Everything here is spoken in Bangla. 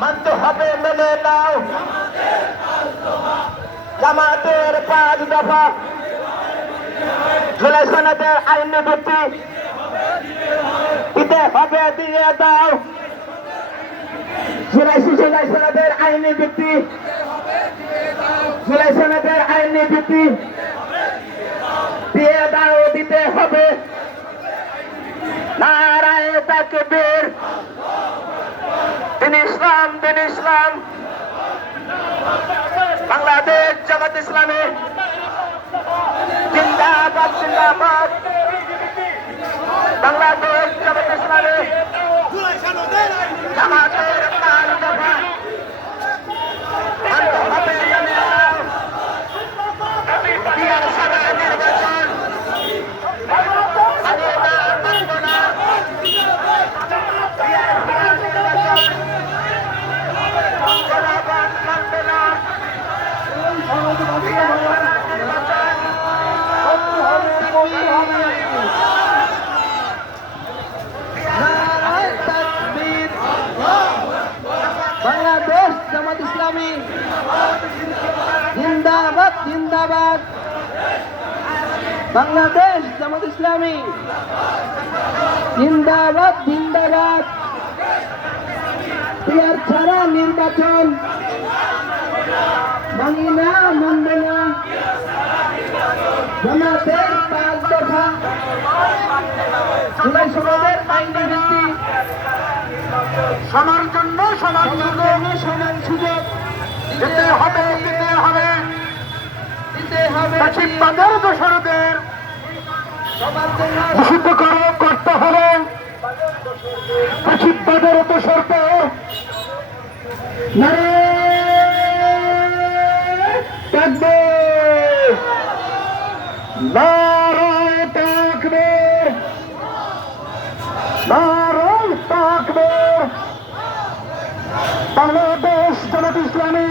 মানতে হবে মেনে নাও জামাতের 5 দফা জুলাই সনদের আইনি ভিত্তি দিতে হবে দিয়ে দাও জুলাই সনদের আইনি ভিত্তি জুলাই সনদের আইনি ভিত্তি দিয়ে দাও দিতে হবে নারায়ে তাকবীর দিন ইসলাম বাংলাদেশ জামাত ইসলামী জিন্দাবাদ জিন্দাবাদ বাংলাদেশ জামাত ইসলামী জামাতের 5 দফা মানতে হবে মেনে নাও বিধানসভা নির্বাচন মানব না মানব না বিধানসভা নির্বাচন জনগণ মানবে না বিধানসভা নির্বাচন বাংলাদেশ জামাত ইসলামী জিন্দাবাদ জিন্দাবাদ বাংলাদেশ জামাত ইসলামী জিন্দাবাদ জিন্দাবাদ পিয়ার ছাড়া নির্বাচন মানি না মানবে না জামাতের 5 দফা জুলাই সনদের আইনি ভিত্তি সবার জন্য সমান সুযোগ দিতে হবে ফ্যাসিবাদের দোসরদের নিষিদ্ধ করতে হবে ফ্যাসিবাদের দোসরকে নারায়ে তাকবীর নারায়ে তাকবীর বাংলাদেশ জামাত ইসলামী